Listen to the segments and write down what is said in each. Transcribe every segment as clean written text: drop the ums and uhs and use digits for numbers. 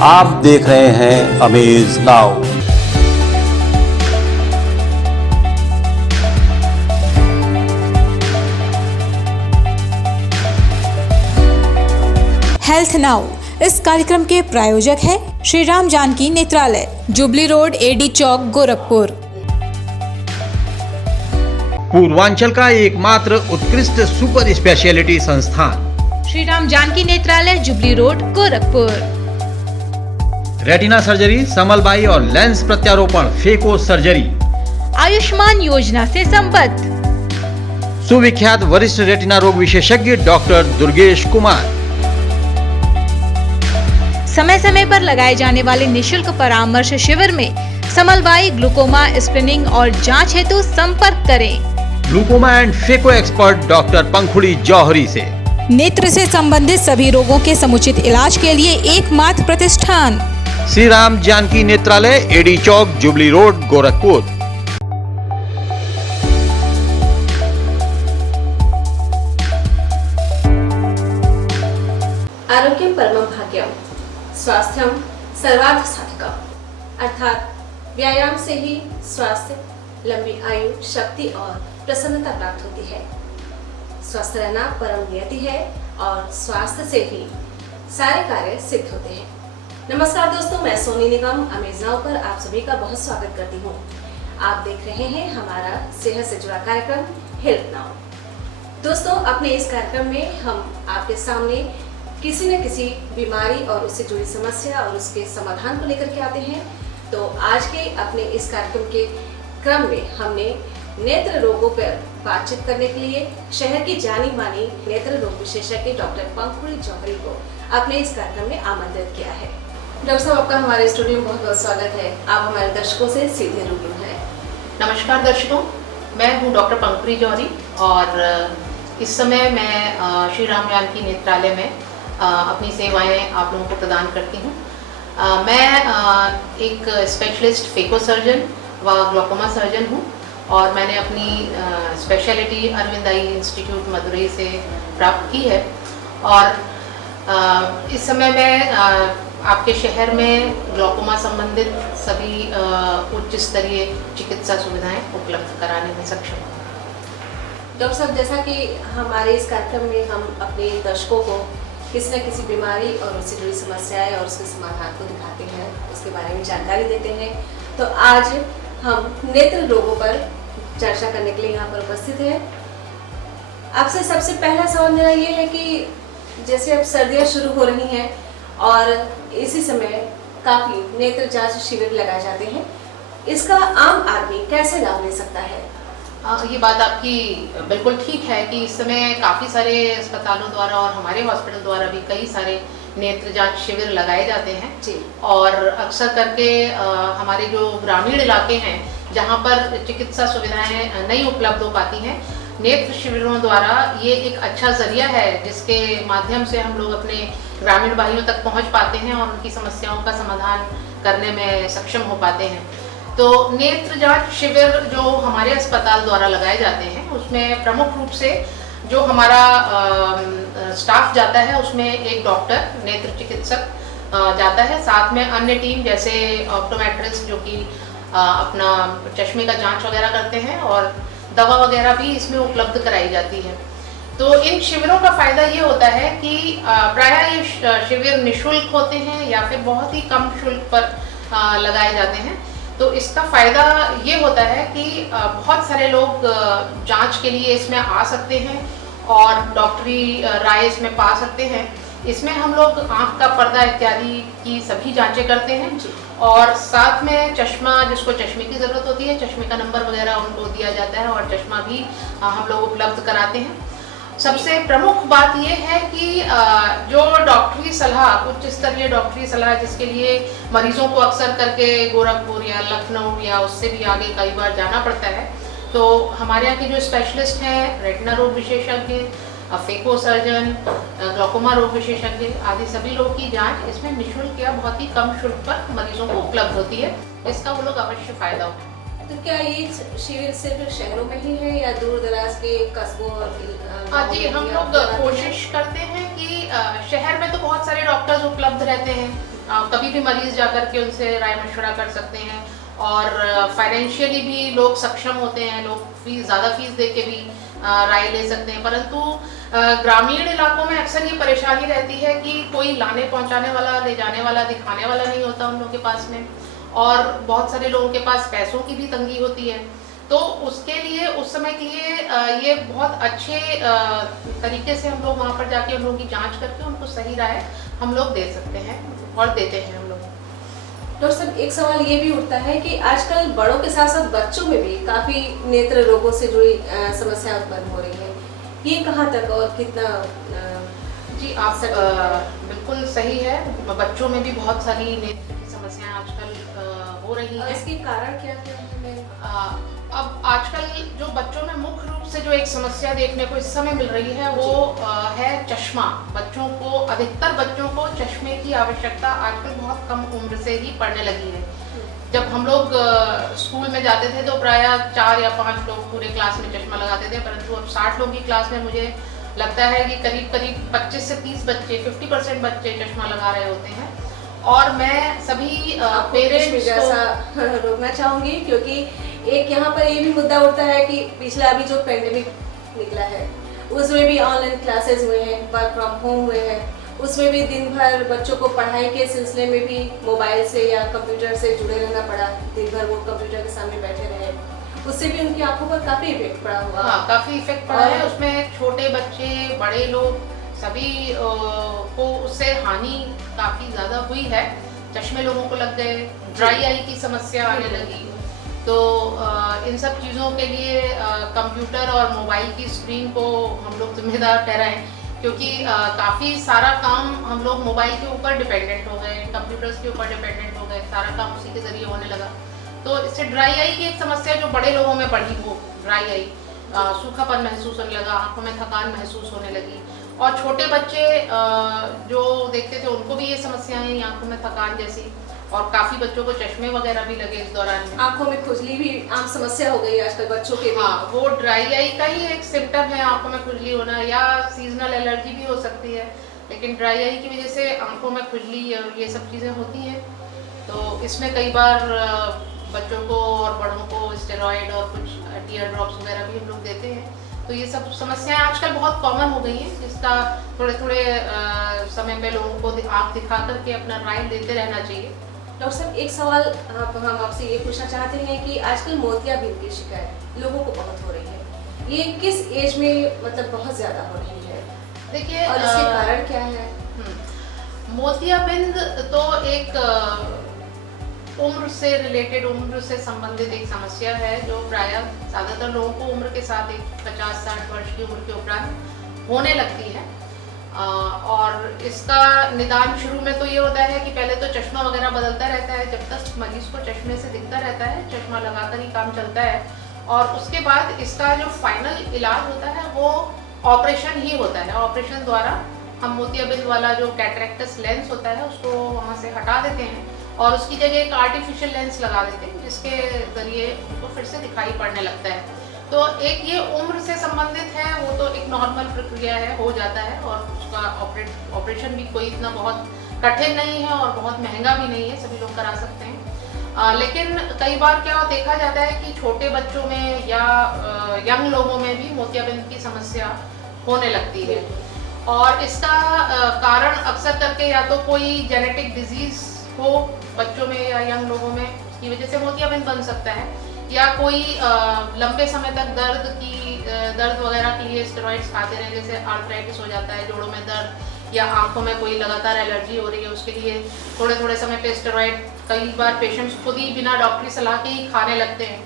आप देख रहे हैं अमेज नाउ। हेल्थ नाउ इस कार्यक्रम के प्रायोजक है Shri Ram Janki Netralaya, jubilee road, AD Chowk, Gorakhpur. Purvanchal का एकमात्र उत्कृष्ट सुपर स्पेशलिटी संस्थान Shri Ram Janki Netralaya, jubilee road, Gorakhpur. Retina surgery, समलबाई और लेंस प्रत्यारोपण, फेको सर्जरी, आयुष्मान योजना से संबद्ध। सुविख्यात वरिष्ठ रेटिना रोग विशेषज्ञ डॉक्टर दुर्गेश कुमार। समय समय पर लगाए जाने वाले निशुल्क परामर्श शिविर में समलबाई, ग्लूकोमा स्क्रीनिंग और जांच हेतु संपर्क करें। Glaucoma and phaco expert doctor Pankhuri Jauhari से। नेत्र से संबंधित सभी रोगों के समुचित इलाज के लिए एकमात्र प्रतिष्ठान श्री राम जानकी नेत्रालय, एडी चौक, जुबली रोड, गोरखपुर। आरोग्यम परमं भाग्यम, स्वास्थ्यम सर्वार्थ साधकम। अर्थात व्यायाम से ही स्वास्थ्य, लंबी आयु, शक्ति और प्रसन्नता प्राप्त होती है। स्वस्थ रहना परम नियति है और स्वास्थ्य से ही सारे कार्य सिद्ध होते हैं। नमस्कार दोस्तों, मैं सोनी निगम अमेज नाउ पर आप सभी का बहुत स्वागत करती हूँ। आप देख रहे हैं हमारा सेहत से जुड़ा कार्यक्रम हेल्थ नाउ। दोस्तों, अपने इस कार्यक्रम में हम आपके सामने किसी न किसी बीमारी और उससे जुड़ी समस्या और उसके समाधान को लेकर के आते हैं। तो आज के अपने इस कार्यक्रम के क्रम में हमने नेत्र रोगों पर बातचीत करने के लिए शहर की जानी मानी नेत्र रोग विशेषज्ञ डॉक्टर पंखुड़ी जौहरी को अपने इस कार्यक्रम में आमंत्रित किया है। डॉक्टर साहब, आपका हमारे स्टूडियो में बहुत बहुत स्वागत है। आप हमारे दर्शकों से सीधे रूबरू हैं। नमस्कार दर्शकों, मैं हूँ डॉक्टर पंखुड़ी जौहरी और इस समय मैं श्री राम जानकी नेत्रालय में अपनी सेवाएं आप लोगों को प्रदान करती हूँ। मैं एक स्पेशलिस्ट फेको सर्जन व ग्लूकोमा सर्जन हूँ और मैंने अपनी स्पेशलिटी अरविंद आई इंस्टीट्यूट मदुरई से प्राप्त की है। और इस समय मैं आपके शहर में ग्लूकोमा संबंधित सभी उच्च स्तरीय चिकित्सा सुविधाएं उपलब्ध कराने में सक्षम हूँ। डॉक्टर साहब, जैसा कि हमारे इस कार्यक्रम में हम अपने दर्शकों को किसी न किसी बीमारी और उससे जुड़ी समस्याएं और उसके समाधान को दिखाते हैं, उसके बारे में जानकारी देते हैं, तो आज हम नेत्र रोगों पर चर्चा करने के लिए यहाँ पर उपस्थित हैं। आपसे सबसे पहला सवाल मेरा ये है कि जैसे अब सर्दियाँ शुरू हो रही हैं और इसी समय काफ़ी नेत्र जांच शिविर लगाए जाते हैं, इसका आम आदमी कैसे लाभ ले सकता है? ये बात आपकी बिल्कुल ठीक है कि इस समय काफ़ी सारे अस्पतालों द्वारा और हमारे हॉस्पिटल द्वारा भी कई सारे नेत्र जांच शिविर लगाए जाते हैं जी। और अक्सर करके हमारे जो ग्रामीण इलाके हैं जहाँ पर चिकित्सा सुविधाएं नहीं उपलब्ध हो पाती हैं, नेत्र शिविरों द्वारा ये एक अच्छा जरिया है जिसके माध्यम से हम लोग अपने ग्रामीण भाइयों तक पहुँच पाते हैं और उनकी समस्याओं का समाधान करने में सक्षम हो पाते हैं। तो नेत्र जांच शिविर जो हमारे अस्पताल द्वारा लगाए जाते हैं उसमें प्रमुख रूप से जो हमारा स्टाफ जाता है उसमें एक डॉक्टर, नेत्र चिकित्सक जाता है, साथ में अन्य टीम जैसे ऑप्टोमेट्रिस्ट जो कि अपना चश्मे का जांच वगैरह करते हैं और दवा वगैरह भी इसमें उपलब्ध कराई जाती है। तो इन शिविरों का फ़ायदा ये होता है कि प्रायः ये शिविर निःशुल्क होते हैं या फिर बहुत ही कम शुल्क पर लगाए जाते हैं। तो इसका फ़ायदा ये होता है कि बहुत सारे लोग जांच के लिए इसमें आ सकते हैं और डॉक्टरी राय इसमें पा सकते हैं। इसमें हम लोग आँख का पर्दा इत्यादि की सभी जांचें करते हैं और साथ में चश्मा, जिसको चश्मे की ज़रूरत होती है, चश्मे का नंबर वगैरह उनको दिया जाता है और चश्मा भी हम लोग उपलब्ध कराते हैं। सबसे प्रमुख बात यह है कि जो डॉक्टरी सलाह, उच्च स्तरीय डॉक्टरी सलाह जिसके लिए मरीजों को अक्सर करके गोरखपुर या लखनऊ या उससे भी आगे कई बार जाना पड़ता है, तो हमारे यहाँ के जो स्पेशलिस्ट हैं, रेटिना रोग विशेषज्ञ, फेको सर्जन, ग्लूकोमा रोग विशेषज्ञ आदि सभी लोगों की जांच इसमें निःशुल्क या बहुत ही कम शुल्क पर मरीजों को उपलब्ध होती है। इसका वो लोग अवश्य फायदा उठाएं। तो क्या ये शिविर सिर्फ शहरों में ही है या दूर दराज के कस्बों और जी, हम लोग कोशिश करते हैं कि शहर में तो बहुत सारे डॉक्टर्स उपलब्ध रहते हैं कभी भी मरीज जाकर के उनसे राय मशवरा कर सकते हैं, और फाइनेंशियली भी लोग सक्षम होते हैं, लोग ज़्यादा फीस दे के भी राय ले सकते हैं। परंतु ग्रामीण इलाकों में अक्सर ये परेशानी रहती है कि कोई लाने पहुंचाने वाला, ले जाने वाला, दिखाने वाला नहीं होता उन लोगों के पास में, और बहुत सारे लोगों के पास पैसों की भी तंगी होती है। तो उसके लिए, उस समय के लिए ये बहुत अच्छे तरीके से हम लोग वहाँ पर जाके उन लोगों की जांच करके उनको सही राय हम लोग दे सकते हैं और देते हैं हम लोग। डॉक्टर साहब, एक सवाल ये भी उठता है कि आजकल बड़ों के साथ साथ बच्चों में भी काफी नेत्र रोगों से जुड़ी समस्या उत्पन्न हो रही है। ये कहाँ तक और कितना जी आप बिल्कुल सही है, बच्चों में भी बहुत सारी नेत्र की समस्याएं आजकल हो रही हैं। इसके कारण क्या क्या है? अब आजकल जो बच्चों में मुख्य रूप से जो एक समस्या देखने को इस समय मिल रही है वो है चश्मा। बच्चों को, अधिकतर बच्चों को चश्मे की आवश्यकता आजकल बहुत कम उम्र से ही पड़ने लगी है। जब हम लोग स्कूल में जाते थे तो प्रायः 4 या 5 लोग पूरे क्लास में चश्मा लगाते थे, परंतु अब 60 लोगों की क्लास में मुझे लगता है कि करीब करीब 25 से 30 बच्चे, 50% बच्चे चश्मा लगा रहे होते हैं। और मैं सभी पेरेंट्स को रोकना चाहूंगी, क्योंकि एक यहाँ पर ये भी मुद्दा उठता है कि पिछला अभी जो पेंडेमिक निकला है उसमें भी ऑनलाइन क्लासेस हुए हैं, वर्क फ्रॉम होम हुए हैं, उसमें भी दिन भर बच्चों को पढ़ाई के सिलसिले में भी मोबाइल से या कंप्यूटर से जुड़े रहना पड़ा। दिन भर वो कंप्यूटर के सामने बैठे रहे, उससे भी उनकी आंखों पर काफी इफेक्ट पड़ा हुआ। हाँ, काफी इफेक्ट पड़ा है। उसमें छोटे बच्चे, बड़े लोग सभी को उससे हानि काफी ज्यादा हुई है। चश्मे लोगों को लग गए, ड्राई आई की समस्या आने लगी। तो इन सब चीज़ों के लिए कंप्यूटर और मोबाइल की स्क्रीन को हम लोग जिम्मेदार ठहराएं, क्योंकि काफ़ी सारा काम हम लोग मोबाइल के ऊपर डिपेंडेंट हो गए, कंप्यूटर्स के ऊपर डिपेंडेंट हो गए, सारा काम उसी के ज़रिए होने लगा। तो इससे ड्राई आई की एक समस्या जो बड़े लोगों में बढ़ी, वो ड्राई आई, सूखापन महसूस होने लगा, आंखों में थकान महसूस होने लगी। और छोटे बच्चे जो देखते थे उनको भी ये समस्याएं, आंखों में थकान जैसी, और काफी बच्चों को चश्मे वगैरह भी लगे इस दौरान में। आंखों में खुजली भी आम समस्या हो गई आजकल बच्चों के भी। हाँ, वो ड्राई आई का ही एक सिम्टम है, आंखों में खुजली होना, या सीजनल एलर्जी भी हो सकती है, लेकिन ड्राई आई की वजह से आंखों में खुजली और ये सब चीजें होती हैं। तो इसमें कई बार बच्चों को और बड़ों को स्टेरॉइड और कुछ टीयर ड्रॉप्स वगैरह भी हम लोग देते हैं। तो ये सब समस्याएं आजकल बहुत कॉमन हो गई हैं, जिसका थोड़े थोड़े समय में लोगों को आँख दिखा करके अपना राय देते रहना चाहिए। डॉक्टर साहब, एक सवाल हम आपसे ये पूछना चाहते हैं कि आजकल मोतियाबिंद की शिकायत लोगों को बहुत हो रही है, ये किस एज में मतलब बहुत ज्यादा हो रही है? देखिए, और इसके कारण क्या है? मोतियाबिंद तो एक उम्र से रिलेटेड, उम्र से संबंधित एक समस्या है जो प्रायः ज़्यादातर लोगों को उम्र के साथ, एक 50-60 वर्ष की उम्र के उपरांत होने लगती है। और इसका निदान शुरू में तो ये होता है कि पहले तो चश्मा वगैरह बदलता रहता है, जब तक मरीज को चश्मे से दिखता रहता है, चश्मा लगाकर ही काम चलता है। और उसके बाद इसका जो फाइनल इलाज होता है वो ऑपरेशन ही होता है। ऑपरेशन द्वारा हम मोतियाबिंद वाला जो कैटरेक्टस लेंस होता है उसको वहाँ से हटा देते हैं और उसकी जगह एक आर्टिफिशियल लेंस लगा देते हैं, जिसके ज़रिए उनको फिर से दिखाई पड़ने लगता है। तो एक ये उम्र से संबंधित है, वो तो एक नॉर्मल प्रक्रिया है, हो जाता है, और उसका ऑपरेशन भी कोई इतना बहुत कठिन नहीं है और बहुत महंगा भी नहीं है, सभी लोग करा सकते हैं। लेकिन कई बार क्या देखा जाता है कि छोटे बच्चों में या यंग लोगों में भी मोतियाबिंद की समस्या होने लगती है। और इसका कारण अक्सर करके या तो कोई जेनेटिक डिजीज हो बच्चों में या यंग लोगों में, उसकी वजह से मोतियाबिंद बन सकता है, या कोई लंबे समय तक दर्द वगैरह के लिए स्टेरॉइड्स खाते रहे, जैसे आर्थराइटिस हो जाता है, जोड़ों में दर्द, या आंखों में कोई लगातार एलर्जी हो रही है, उसके लिए थोड़े थोड़े समय पे स्टेरॉइड कई बार पेशेंट्स खुद ही बिना डॉक्टरी सलाह के ही खाने लगते हैं,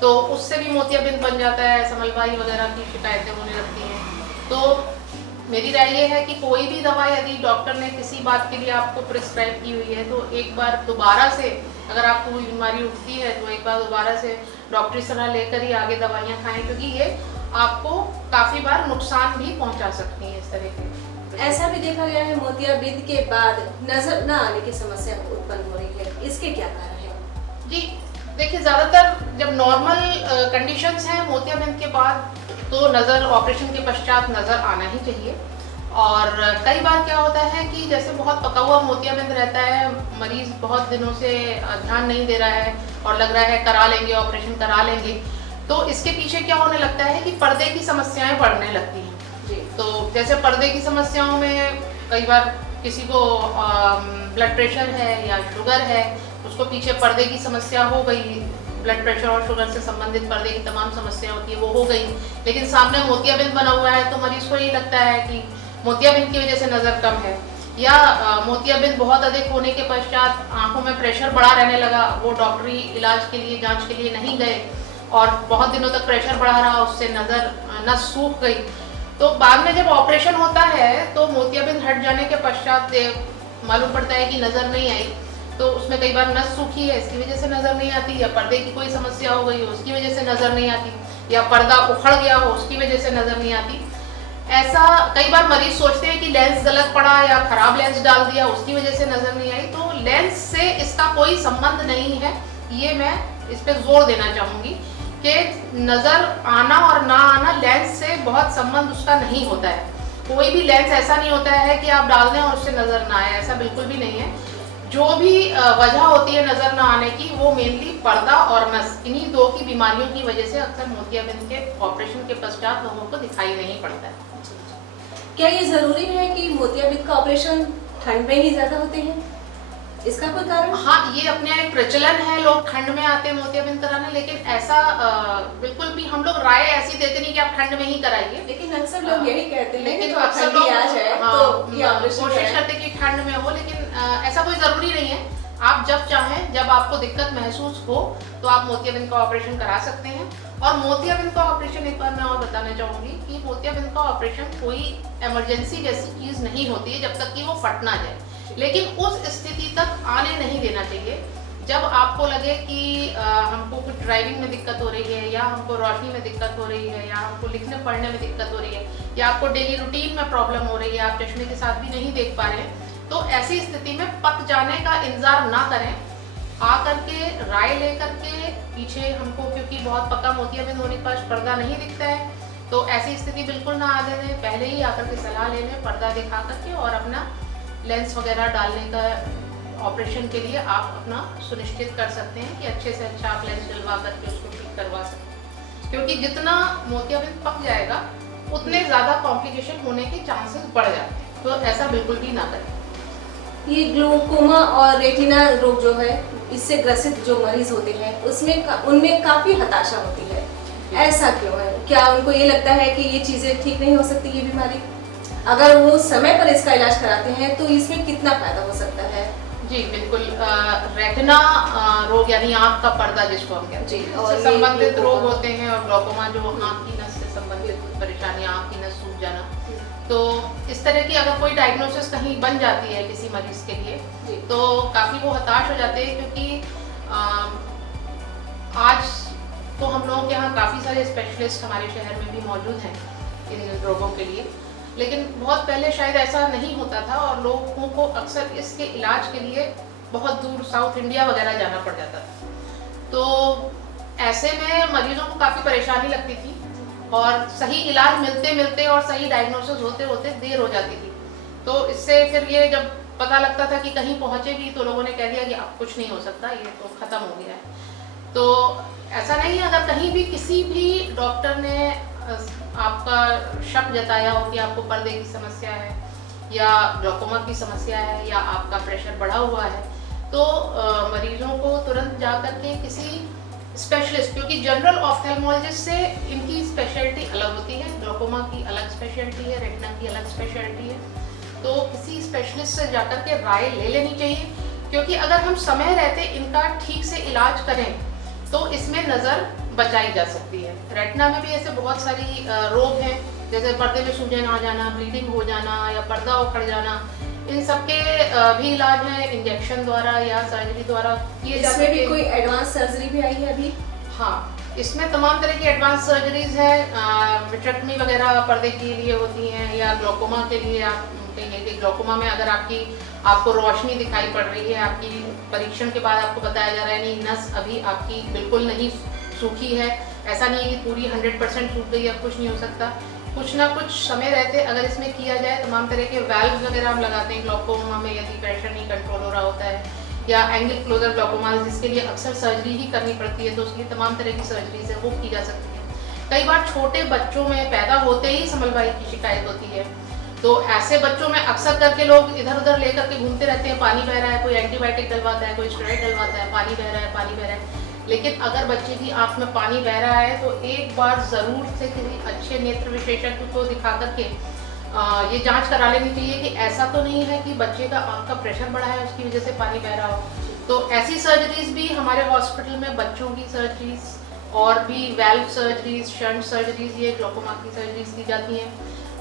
तो उससे भी मोतियाबिंद बन जाता है, समलबाई वगैरह की शिकायतें होने लगती हैं। तो मेरी राय ये है कि कोई भी दवा यदि डॉक्टर ने किसी बात के लिए आपको प्रिस्क्राइब की हुई है तो एक बार दोबारा से, अगर आपको कोई बीमारी उठती है तो एक बार दोबारा से डॉक्टरी सलाह लेकर ही आगे दवाइयाँ खाएं, क्योंकि ये आपको काफ़ी बार नुकसान भी पहुंचा सकती है इस तरह के। ऐसा भी देखा गया है मोतियाबिंद के बाद नजर न आने की समस्या उत्पन्न हो रही है, इसके क्या कारण है? जी देखिए, ज़्यादातर जब नॉर्मल कंडीशंस हैं मोतियाबिंद के बाद तो नज़र, ऑपरेशन के पश्चात नज़र आना ही चाहिए। और कई बार क्या होता है कि जैसे बहुत पका हुआ मोतियाबिंद रहता है, मरीज बहुत दिनों से ध्यान नहीं दे रहा है और लग रहा है करा लेंगे, ऑपरेशन करा लेंगे, तो इसके पीछे क्या होने लगता है कि पर्दे की समस्याएं बढ़ने लगती हैं जी। तो जैसे पर्दे की समस्याओं में कई बार किसी को ब्लड प्रेशर है या शुगर है, उसको पीछे पर्दे की समस्या हो गई, ब्लड प्रेशर और शुगर से संबंधित पर्दे की तमाम समस्या होती है वो हो गई, लेकिन सामने मोतियाबिंद बना हुआ है तो मरीज को ये लगता है कि मोतियाबिंद की वजह से नज़र कम है, या मोतियाबिंद बहुत अधिक होने के पश्चात आंखों में प्रेशर बढ़ा रहने लगा, वो डॉक्टरी इलाज के लिए, जांच के लिए नहीं गए और बहुत दिनों तक प्रेशर बढ़ा रहा, उससे नस सूख गई। तो बाद में जब ऑपरेशन होता है तो मोतियाबिंद हट जाने के पश्चात मालूम पड़ता है कि नज़र नहीं आई, तो उसमें कई बार नस सूखी है इसकी वजह से नज़र नहीं आती, या पर्दे की कोई समस्या हो गई हो उसकी वजह से नज़र नहीं आती, या पर्दा उखड़ गया हो उसकी वजह से नज़र नहीं आती। ऐसा कई बार मरीज सोचते हैं कि लेंस गलत पड़ा या खराब लेंस डाल दिया उसकी वजह से नज़र नहीं आई, तो लेंस से इसका कोई संबंध नहीं है। ये मैं इस पर जोर देना चाहूँगी कि नज़र आना और ना आना लेंस से बहुत संबंध उसका नहीं होता है। कोई भी लेंस ऐसा नहीं होता है कि आप डाल दें और उससे नज़र ना आए, ऐसा बिल्कुल भी नहीं है। जो भी वजह होती है नज़र ना आने की वो मेनली पर्दा और नस, इन्हीं दो की बीमारियों की वजह से अक्सर मोतियाबिंद के ऑपरेशन के पश्चात लोगों को दिखाई नहीं पड़ता है। क्या ये जरूरी है कि मोतियाबिंद का ऑपरेशन ठंड में ही ज्यादा होते हैं, इसका कोई कारण? हाँ, ये अपने एक प्रचलन है, लोग ठंड में आते हैं मोतियाबिंद कराने, लेकिन ऐसा बिल्कुल भी हम लोग राय ऐसी देते नहीं कि आप ठंड में ही कराइए, लेकिन अक्सर लोग यही कहते हैं, लेकिन तो अक्सर लोग कोशिश करते हैं कि ठंड में हो, लेकिन ऐसा कोई जरूरी नहीं है। आप जब चाहें, जब आपको दिक्कत महसूस हो तो आप मोतियाबिंद का ऑपरेशन करा सकते हैं। और मोतियाबिंद का ऑपरेशन एक बार मैं और बताना चाहूँगी कि मोतियाबिंद का ऑपरेशन कोई इमरजेंसी जैसी चीज़ नहीं होती है जब तक कि वो फट ना जाए, लेकिन उस स्थिति तक आने नहीं देना चाहिए जब आपको लगे कि हमको कुछ ड्राइविंग में दिक्कत हो रही है, या हमको रोशनी में दिक्कत हो रही है, या हमको लिखने पढ़ने में दिक्कत हो रही है, या आपको डेली रूटीन में प्रॉब्लम हो रही है, आप चश्मे के साथ भी नहीं देख पा रहे हैं, तो ऐसी स्थिति में पक जाने का इंतजार ना करें। आ करके राय लेकर के पीछे हमको, क्योंकि बहुत पक्का मोतियाबिंद होने के पास पर्दा नहीं दिखता है, तो ऐसी स्थिति बिल्कुल ना आने दें, पहले ही आकर के सलाह ले लें पर्दा दिखा करके, और अपना लेंस वगैरह डालने का ऑपरेशन के लिए आप अपना सुनिश्चित कर सकते हैं कि अच्छे से अच्छा आप लेंस डलवा करके उसको ठीक करवा सकते हैं, क्योंकि जितना मोतियाबिंद पक जाएगा उतने ज़्यादा कॉम्प्लिकेशन होने के चांसेस बढ़ जाते हैं, तो ऐसा बिल्कुल भी ना करें। ये ग्लूकोमा और रेटिना रोग जो है, इससे ग्रसित जो मरीज होते हैं उसमें उनमें काफी हताशा होती है, ऐसा क्यों है? क्या उनको ये लगता है कि ये चीजें ठीक नहीं हो सकती, ये बीमारी अगर वो समय पर इसका इलाज कराते हैं तो इसमें कितना फायदा हो सकता है? जी बिल्कुल, रेटिना रोग यानी आँख का पर्दा जिसको हम कहते हैं, इससे संबंधित रोग होते हैं, और ग्लूकोमा जो आँख की नस से संबंधित परेशानी, आँख की नस सूख जाना, तो इस तरह की अगर कोई डायग्नोसिस कहीं बन जाती है किसी मरीज के लिए तो काफ़ी वो हताश हो जाते हैं, क्योंकि आज तो हम लोगों के यहाँ काफ़ी सारे स्पेशलिस्ट हमारे शहर में भी मौजूद हैं इन रोगों के लिए, लेकिन बहुत पहले शायद ऐसा नहीं होता था और लोगों को अक्सर इसके इलाज के लिए बहुत दूर साउथ इंडिया वगैरह जाना पड़ जाता था, तो ऐसे में मरीजों को काफ़ी परेशानी लगती थी और सही इलाज मिलते मिलते और सही डायग्नोसिस होते होते देर हो जाती थी। तो इससे फिर ये जब पता लगता था कि कहीं पहुँचेगी तो लोगों ने कह दिया कि अब कुछ नहीं हो सकता, ये तो ख़त्म हो गया है। तो ऐसा नहीं है, अगर कहीं भी किसी भी डॉक्टर ने आपका शक जताया हो कि आपको पर्दे की समस्या है या ग्लूकोमा की समस्या है या आपका प्रेशर बढ़ा हुआ है, तो मरीजों को तुरंत जा कर के किसी स्पेशलिस्ट, क्योंकि जनरल ऑफ्थेल्मोलॉजिस्ट से इनकी स्पेशलिटी अलग होती है, ग्लूकोमा की अलग स्पेशलिटी है, रेटिना की अलग स्पेशलिटी है, तो किसी स्पेशलिस्ट से जाकर के राय ले लेनी चाहिए, क्योंकि अगर हम समय रहते इनका ठीक से इलाज करें तो इसमें नज़र बचाई जा सकती है। रेटिना में भी ऐसे बहुत सारी रोग हैं, जैसे पर्दे में सूजन आ जाना, ब्लीडिंग हो जाना या पर्दा उखड़ जाना, इन सब के भी इलाज है इंजेक्शन द्वारा या सर्जरी द्वारा किए जाते हैं। इसमें भी कोई एडवांस सर्जरी भी आई है अभी? हाँ, इसमें तमाम तरह की एडवांस सर्जरीज हैं, विट्रेक्टमी वगैरह पर्दे के लिए होती हैं, या ग्लूकोमा के लिए आप कहेंगे कि ग्लूकोमा में अगर आपको रोशनी दिखाई पड़ रही है, आपकी परीक्षण के बाद आपको बताया जा रहा है नहीं नस अभी आपकी बिल्कुल नहीं सूखी है, ऐसा नहीं है कि पूरी 100% सूख गई, अब कुछ नहीं हो सकता, कुछ ना कुछ समय रहते अगर इसमें किया जाए, तमाम तरह के वाल्व वगैरह हम लगाते हैं ग्लूकोमा में यदि प्रेशर नहीं कंट्रोल हो रहा होता है, या एंगल क्लोजर ग्लूकोमा जिसके लिए अक्सर सर्जरी ही करनी पड़ती है, तो उसके लिए तमाम तरह की सर्जरीज है वो की जा सकती है। कई बार छोटे बच्चों में पैदा होते ही समलवाई की शिकायत होती है, तो ऐसे बच्चों में अक्सर करके लोग इधर उधर लेकर के घूमते रहते हैं, पानी बह रहा है, कोई एंटीबायोटिक डलवाता है, कोई स्टेरॉइड डलवाता है, पानी बह रहा है, पानी बह रहा है। लेकिन अगर बच्चे की आंख में पानी बह रहा है तो एक बार ज़रूर से किसी अच्छे नेत्र विशेषज्ञ को दिखा करके ये जांच करा लेनी चाहिए कि ऐसा तो नहीं है कि बच्चे का आंख का प्रेशर बढ़ा है उसकी वजह से पानी बह रहा हो। तो ऐसी सर्जरीज भी हमारे हॉस्पिटल में बच्चों की सर्जरीज और भी वेल्व सर्जरीज, शंट सर्जरीज, ये ग्लूकोमा की सर्जरीज की जाती हैं।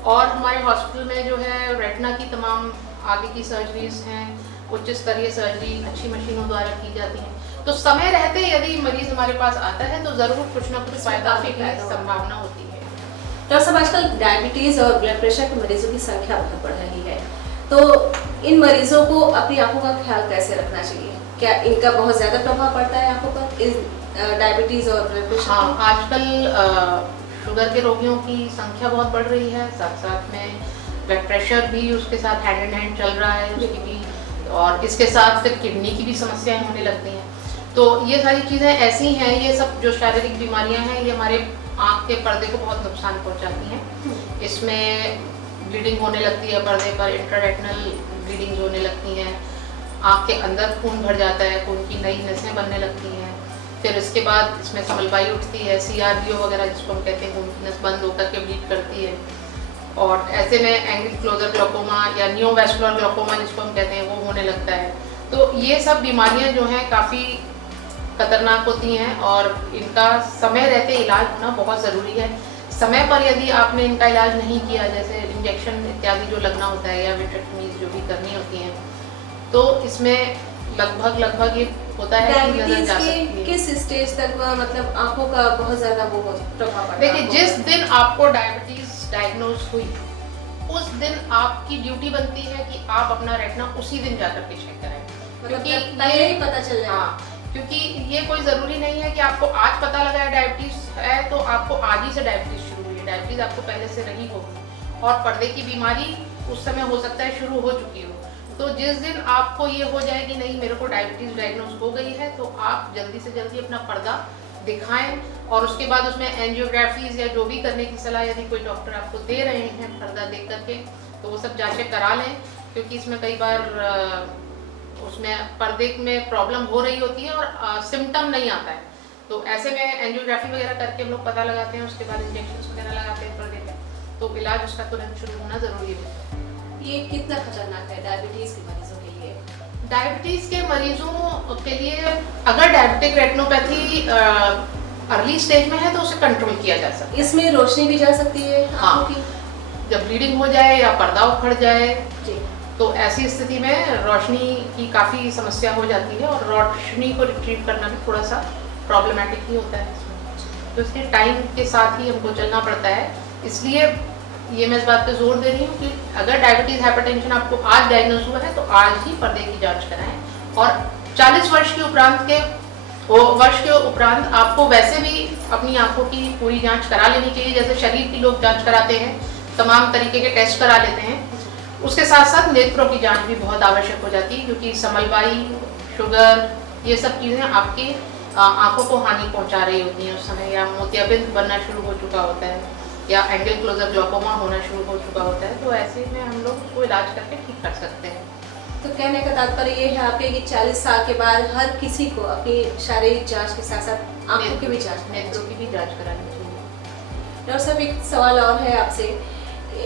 और हमारे हॉस्पिटल में जो है रेटिना की तमाम आगे की सर्जरीज हैं, उच्च स्तरीय सर्जरी अच्छी मशीनों द्वारा की जाती हैं। तो समय रहते यदि मरीज हमारे पास आता है तो ज़रूर कुछ ना कुछ फायदा होने की संभावना होती है। डॉक्टर साहब, आजकल डायबिटीज और ब्लड प्रेशर के मरीजों की संख्या बहुत बढ़ रही है, तो इन मरीजों को अपनी आंखों का ख्याल कैसे रखना चाहिए? क्या इनका बहुत ज्यादा प्रभाव पड़ता है आंखों पर, डायबिटीज और ब्लड प्रेशर? हाँ, आजकल शुगर के रोगियों की संख्या बहुत बढ़ रही है, साथ साथ में ब्लड प्रेशर भी उसके साथ हैंड इन हैंड चल रहा है उसकी भी, और इसके साथ फिर किडनी की भी समस्याएं होने लगती हैं। तो ये सारी चीज़ें ऐसी हैं, ये सब जो शारीरिक बीमारियां हैं ये हमारे आँख के पर्दे को बहुत नुकसान पहुंचाती हैं। इसमें ब्लीडिंग होने लगती है पर्दे पर, इंट्रारेटिनल ब्लीडिंग होने लगती हैं, आँख के अंदर खून भर जाता है, खून की नई नसें बनने लगती हैं। फिर इसके बाद इसमें समलवाई उठती है, CRBO वगैरह जिसको हम कहते हैं, खून की नस बंद होकर के ब्लीड करती है। और ऐसे में एंगल क्लोजर ग्लूकोमा या नियोवैस्कुलर ग्लूकोमा जिसको हम कहते हैं वो होने लगता है। तो ये सब बीमारियां जो हैं काफ़ी खतरनाक होती हैं और इनका समय रहते इलाज होना बहुत ज़रूरी है। समय पर यदि आपने इनका इलाज नहीं किया, जैसे इंजेक्शन इत्यादि जो लगना होता है या विट्रेक्टमी जो भी करनी होती हैं, तो इसमें लगभग ये होता है कि नजर जा सकती है। किस स्टेज तक मतलब आंखों का बहुत ज़्यादा वो प्रभाव पड़ता है? देखिए, जिस दिन आपको डायबिटीज डायग्नोज हुई उस दिन आपकी ड्यूटी बनती है कि आप अपना रेटिना उसी दिन जाकर के चेक कराएं, क्योंकि पहले ही पता चल जाए। हाँ, क्योंकि ये कोई ज़रूरी नहीं है कि आपको आज पता लगा है डायबिटीज़ है तो आपको आज ही से डायबिटीज़ शुरू हुई है। डायबिटीज़ आपको पहले से रही होगी और पर्दे की बीमारी उस समय हो सकता है शुरू हो चुकी हो। तो जिस दिन आपको ये हो जाए कि नहीं मेरे को डायबिटीज़ डायग्नोज हो गई है, तो आप जल्दी से जल्दी अपना पर्दा दिखाएं और उसके बाद उसमें एंजियोग्राफीज या जो भी करने की सलाह यदि कोई डॉक्टर आपको दे रहे हैं पर्दा देख करके, तो वो सब जांचें करा लें, क्योंकि इसमें कई बार उसमें पर्दे में प्रॉब्लम हो रही होती है और सिम्टम नहीं आता है। तो ऐसे में एंजियोग्राफी वगैरह करके हम लोग पता लगाते हैं, उसके बाद इंजेक्शन वगैरह लगाते हैं पर्दे में, तो इलाज उसका तुरंत शुरू होना ज़रूरी है। ये कितना खतरनाक है डायबिटीज़ के मरीजों के लिए? डायबिटीज़ के मरीजों के लिए अगर डायबिटिक रेटिनोपैथी अर्ली स्टेज में है तो उसे कंट्रोल किया जा सकता है। इसमें रोशनी भी जा सकती है आंखों की? जब ब्लीडिंग हो जाए या पर्दा उखड़ जाए जी, तो ऐसी स्थिति में रोशनी की काफ़ी समस्या हो जाती है और रोशनी को रिट्रीव करना भी थोड़ा सा प्रॉब्लमेटिक ही होता है इसमें। तो इसलिए टाइम के साथ ही हमको चलना पड़ता है। इसलिए ये मैं इस बात पे जोर दे रही हूँ कि अगर डायबिटीज़ हाइपरटेंशन आपको आज डायग्नोज हुआ है तो आज ही पर्दे की जांच कराएं। और 40 वर्ष के उपरांत आपको वैसे भी अपनी आंखों की पूरी जांच करा लेनी चाहिए, जैसे शरीर की लोग जांच कराते हैं, तमाम तरीके के टेस्ट करा लेते हैं। उसके साथ साथ नेत्रों की जांच भी बहुत आवश्यक हो जाती है, क्योंकि समलवाई, शुगर, ये सब चीज़ें आपकी आंखों को हानि पहुंचा रही होती हैं उस समय, या मोतियाबिंद बनना शुरू हो चुका होता है या एंगल क्लोजर ग्लूकोमा होना शुरू हो चुका होता है। तो ऐसे में हम लोग उसको इलाज करके ठीक कर सकते हैं। तो कहने का तात्पर्य ये है आपके कि 40 साल के बाद हर किसी को अपनी शारीरिक जांच के साथ साथ आंखों की भी जांच, नेत्रों की भी जांच करानी चाहिए। डॉक्टर साहब, एक सवाल और है आपसे।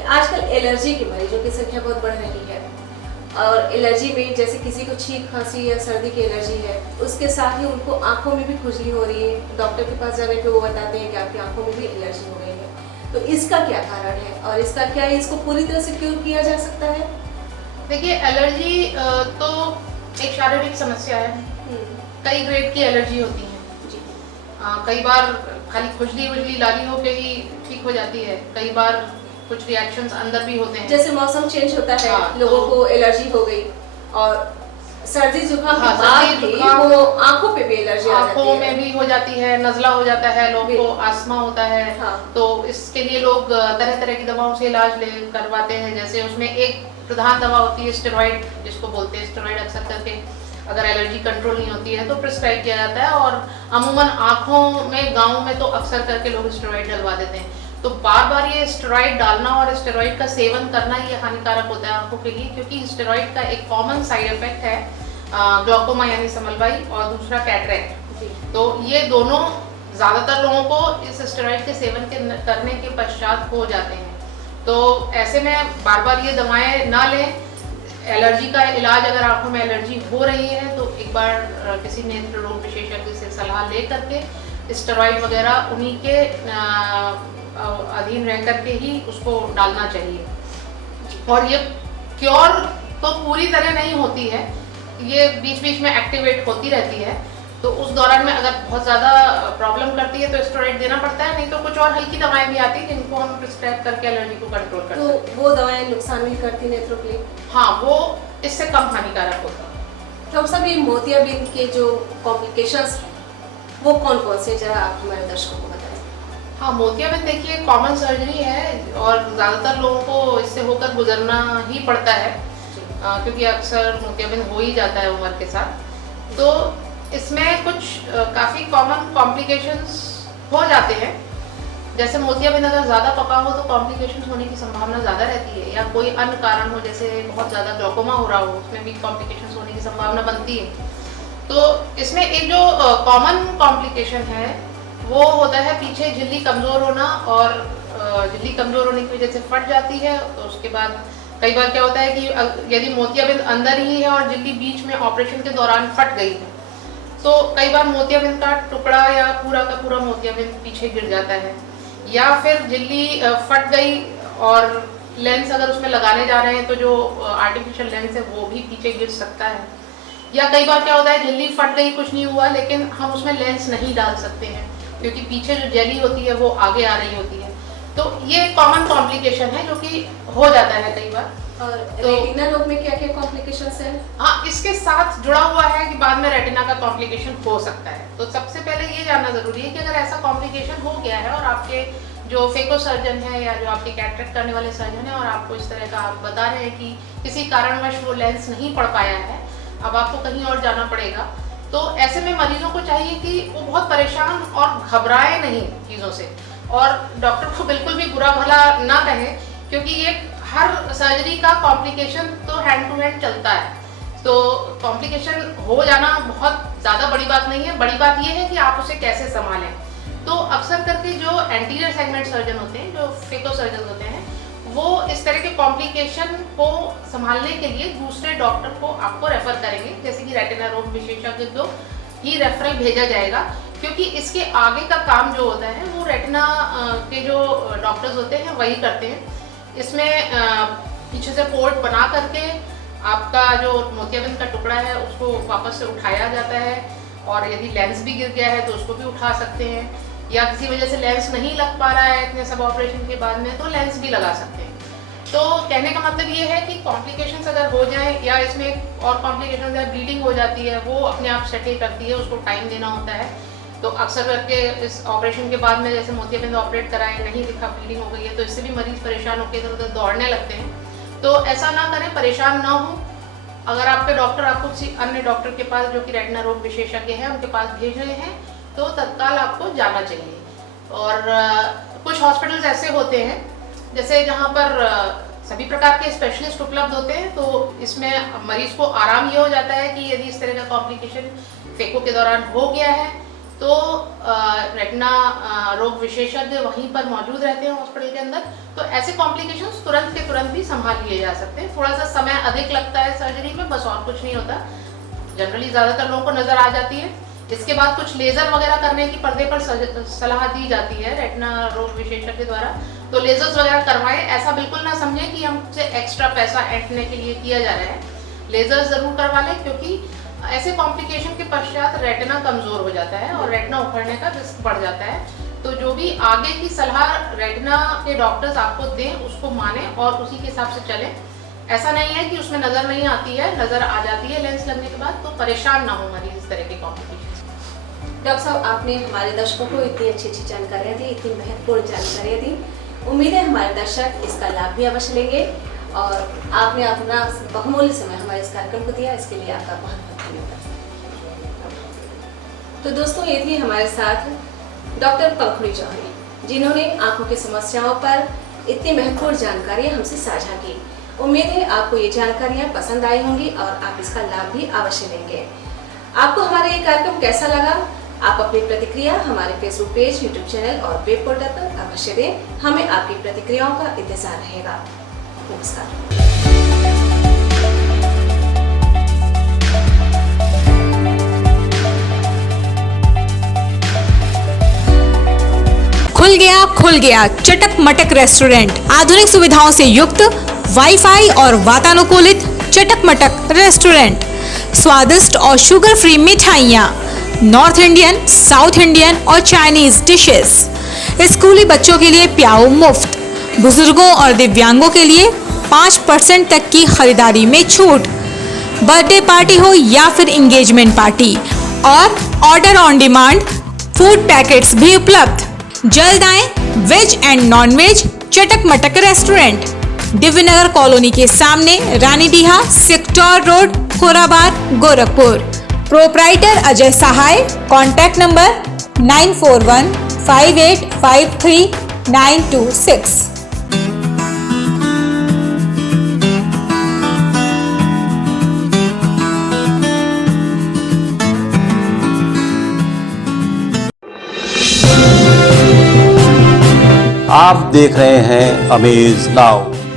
आजकल एलर्जी के मरीजों की संख्या बहुत बढ़ रही है और एलर्जी में जैसे किसी को छींक, खांसी या सर्दी की एलर्जी है, उसके साथ ही उनको आंखों में भी खुजली हो रही है। डॉक्टर के पास जाने पे वो बताते हैं कि आपकी आंखों में भी एलर्जी हो गई है। तो इसका क्या कारण है और इसको पूरी तरह से क्योर किया जा सकता है? देखिए, एलर्जी तो एक शारीरिक समस्या है। कई ग्रेड की एलर्जी होती है जी। कई बार खाली खुजली वजली लाली हो के ही ठीक हो जाती है, कई बार कुछ रिएक्शंस अंदर भी होते हैं। जैसे मौसम चेंज होता है, हाँ, लोगों को एलर्जी हो गई और सर्दी जुकाम हाँ, के बाद सर्दी भी जुकाम, वो आंखों पे भी एलर्जी आ जाती आंखों है। में भी हो जाती है, नज़ला हो जाता है, लोग को बिल्कुल। आस्थमा होता है। हाँ। तो इसके लिए लोग तरह तरह की दवाओं से इलाज ले करवाते हैं। जैसे उसमें एक प्रधान दवा होती है स्टेरॉइड, जिसको बोलते हैं स्टेरॉइड। अक्सर करके अगर एलर्जी कंट्रोल नहीं होती है तो प्रिस्क्राइब किया जाता है, और अमूमन आंखों में, गाँव में तो अक्सर करके लोग स्टेरॉइड डलवा देते हैं। तो बार बार ये स्टेरॉइड डालना और स्टेरॉइड का सेवन करना ये हानिकारक होता है आंखों के लिए, क्योंकि स्टेरॉइड का एक कॉमन साइड इफेक्ट है ग्लूकोमा यानी समलवाई, और दूसरा कैटरेक्ट। तो ये दोनों ज़्यादातर लोगों को इस स्टेरॉइड के सेवन करने के पश्चात हो जाते हैं। तो ऐसे में बार बार ये दवाएं ना लें। एलर्जी का इलाज, अगर आंखों में एलर्जी हो रही है तो एक बार किसी नेत्र रोग विशेषज्ञ से सलाह ले करके स्टेरॉइड वगैरह उन्हीं के अधीन रह करके ही उसको डालना चाहिए। और ये क्योर तो पूरी तरह नहीं होती है, ये बीच बीच में एक्टिवेट होती रहती है। तो उस दौरान में अगर बहुत ज़्यादा प्रॉब्लम करती है तो स्टेरॉइड देना पड़ता है, नहीं तो कुछ और हल्की दवाएं भी आती हैं जिनको हम प्रिस्क्राइब करके एलर्जी को कंट्रोल कर सकते हैं। तो वो दवाएं नुकसान नहीं करती नेत्रों के लिए? हाँ, वो इससे कम हानिकारक होता है। डॉक्टर साहब, ये मोतियाबिंद के जो कॉम्प्लिकेशंस वो कौन कौन से, जरा आप हमारे दर्शकों को बताएं। हाँ, मोतियाबिंद देखिए कॉमन सर्जरी है और ज़्यादातर लोगों को इससे होकर गुजरना ही पड़ता है, क्योंकि अक्सर मोतियाबिंद हो ही जाता है उम्र के साथ। तो इसमें कुछ काफ़ी कॉमन कॉम्प्लिकेशंस हो जाते हैं। जैसे मोतियाबिंद अगर ज़्यादा पका हो तो कॉम्प्लिकेशंस होने की संभावना ज़्यादा रहती है, या कोई अन्य कारण हो, जैसे बहुत ज़्यादा ग्लूकोमा हो रहा हो, उसमें भी कॉम्प्लिकेशंस होने की संभावना बनती है। तो इसमें एक जो कॉमन कॉम्प्लिकेशन है वो होता है पीछे झिल्ली कमज़ोर होना, और झिल्ली कमज़ोर होने की वजह से फट जाती है। तो उसके बाद कई बार क्या होता है कि यदि मोतियाबिंद अंदर ही है और झिल्ली बीच में ऑपरेशन के दौरान फट गई है, तो कई बार मोतियाबिंद का टुकड़ा या पूरा का पूरा मोतियाबिंद पीछे गिर जाता है। या फिर झिल्ली फट गई और लेंस अगर उसमें लगाने जा रहे हैं तो जो आर्टिफिशियल लेंस है वो भी पीछे गिर सकता है। या कई बार क्या होता है, झिल्ली फट गई, कुछ नहीं हुआ, लेकिन हम उसमें लेंस नहीं डाल सकते हैं क्योंकि पीछे जो जेली होती है वो आगे आ रही होती है। तो ये कॉमन कॉम्प्लिकेशन है जो कि हो जाता है कई बार। और रेटिना रोग में क्या क्या कॉम्प्लिकेशंस हैं? हाँ, इसके साथ जुड़ा हुआ है कि बाद में रेटिना का कॉम्प्लिकेशन हो सकता है। तो सबसे पहले ये जानना जरूरी है कि अगर ऐसा कॉम्प्लिकेशन हो गया है और आपके जो फेको सर्जन है या जो आपके कैटरेक्ट करने वाले सर्जन है और आपको इस तरह का आप बता रहे हैं कि किसी कारणवश वो लेंस नहीं पड़ पाया है, अब आपको कहीं और जाना पड़ेगा, तो ऐसे में मरीजों को चाहिए कि वो बहुत परेशान और घबराए नहीं चीज़ों से, और डॉक्टर को बिल्कुल भी बुरा भला ना कहें, क्योंकि ये हर सर्जरी का कॉम्प्लिकेशन तो हैंड टू हैंड चलता है। तो कॉम्प्लिकेशन हो जाना बहुत ज़्यादा बड़ी बात नहीं है, बड़ी बात ये है कि आप उसे कैसे संभालें। तो अक्सर करके जो एंटीरियर सेगमेंट सर्जन होते हैं, जो फेको सर्जन होते हैं, वो इस तरह के कॉम्प्लिकेशन को संभालने के लिए दूसरे डॉक्टर को आपको रेफर करेंगे, जैसे कि रेटिना रोग विशेषज्ञ को ही रेफरल भेजा जाएगा, क्योंकि इसके आगे का काम जो होता है वो रेटिना के जो डॉक्टर्स होते हैं वही करते हैं। इसमें पीछे से पोर्ट बना करके आपका जो मोतियाबिंद का टुकड़ा है उसको वापस से उठाया जाता है, और यदि लेंस भी गिर गया है तो उसको भी उठा सकते हैं, या किसी वजह से लेंस नहीं लग पा रहा है इतने सब ऑपरेशन के बाद में तो लेंस भी लगा सकते हैं। तो कहने का मतलब ये है कि कॉम्प्लिकेशंस अगर हो जाए, या इसमें और कॉम्प्लिकेशंस है, ब्लीडिंग हो जाती है, वो अपने आप सेटल करती है, उसको टाइम देना होता है। तो अक्सर करके इस ऑपरेशन के बाद में जैसे मोतियाबिंद ऑपरेट कराए, नहीं दिखा, ब्लीडिंग हो गई है, तो इससे भी मरीज परेशान होकर इधर उधर दौड़ने लगते हैं। तो ऐसा ना करें, परेशान ना हो। अगर आपके डॉक्टर आपको किसी अन्य डॉक्टर के पास जो कि रेटिना रोग विशेषज्ञ हैं उनके पास भेज रहे हैं तो तत्काल आपको जाना चाहिए। और कुछ हॉस्पिटल्स ऐसे होते हैं जैसे जहाँ पर सभी प्रकार के स्पेशलिस्ट उपलब्ध होते हैं, तो इसमें मरीज को आराम ये हो जाता है कि यदि इस तरह का कॉम्प्लिकेशन फेको के दौरान हो गया है तो रेटिना रोग विशेषज्ञ वहीं पर मौजूद रहते हैं हॉस्पिटल के अंदर। तो ऐसे कॉम्प्लिकेशंस तुरंत के तुरंत भी संभाल लिए जा सकते हैं। थोड़ा सा समय अधिक लगता है सर्जरी में, बस और कुछ नहीं होता। जनरली ज़्यादातर लोगों को नज़र आ जाती है। इसके बाद कुछ लेज़र वगैरह करने की पर्दे पर सलाह दी जाती है रेटिना रोग विशेषज्ञ द्वारा, तो लेज़र्स वगैरह करवाएं। ऐसा बिल्कुल ना समझें कि हमसे एक्स्ट्रा पैसा ऐंठने के लिए किया जा रहा है। लेज़र्स ज़रूर करवा लें, क्योंकि ऐसे कॉम्प्लिकेशन के पश्चात रेटिना कमज़ोर हो जाता है और रेटिना उखड़ने का रिस्क बढ़ जाता है। तो जो भी आगे की सलाह रेटिना के डॉक्टर्स आपको दें उसको मानें और उसी के हिसाब से चलें। ऐसा नहीं है कि उसमें नज़र नहीं आती है, नज़र आ जाती है लेंस लगने के बाद, तो परेशान ना हो मरीज इस तरह के कॉम्प्लिकेशन। डॉक्टर साहब, आपने हमारे दर्शकों को इतनी अच्छी जानकारियाँ दी, इतनी महत्वपूर्ण जानकारियाँ दी। उम्मीद है हमारे दर्शक इसका लाभ भी अवश्य लेंगे और आपने अपना बहुमूल्य समय हमारे इस कार्यक्रम को दिया, इसके लिए आपका बहुत बहुत धन्यवाद। तो दोस्तों, ये थी हमारे साथ डॉक्टर पंखुड़ी जौहरी, जिन्होंने आंखों की समस्याओं पर इतनी महत्वपूर्ण जानकारियाँ हमसे साझा की। उम्मीद है आपको ये जानकारियाँ पसंद आई होंगी और आप इसका लाभ भी अवश्य लेंगे। आपको हमारा ये कार्यक्रम कैसा लगा? आप अपनी प्रतिक्रिया हमारे फेसबुक पेज, यूट्यूब चैनल और वेब पोर्टल पर अवश्य दें। हमें आपकी प्रतिक्रियाओं का इंतजार रहेगा। नमस्कार। खुल गया चटक मटक रेस्टोरेंट। आधुनिक सुविधाओं से युक्त वाईफाई और वातानुकूलित चटक मटक रेस्टोरेंट। स्वादिष्ट और शुगर फ्री मिठाइयाँ, नॉर्थ इंडियन, साउथ इंडियन और चाइनीज डिशेस। स्कूली बच्चों के लिए प्याऊ मुफ्त। बुजुर्गों और दिव्यांगों के लिए 5% तक की खरीदारी में छूट। बर्थडे पार्टी हो या फिर एंगेजमेंट पार्टी, और order on demand food packets भी उपलब्ध। जल्द आए वेज एंड नॉन वेज चटक मटक रेस्टोरेंट, दिव्यनगर कॉलोनी के सामने, Ranidiha, sector road, Khorabad, Gorakhpur. Proprietor Ajay Sahay. Contact number 9415853926। आप देख रहे हैं अमेज नाउ।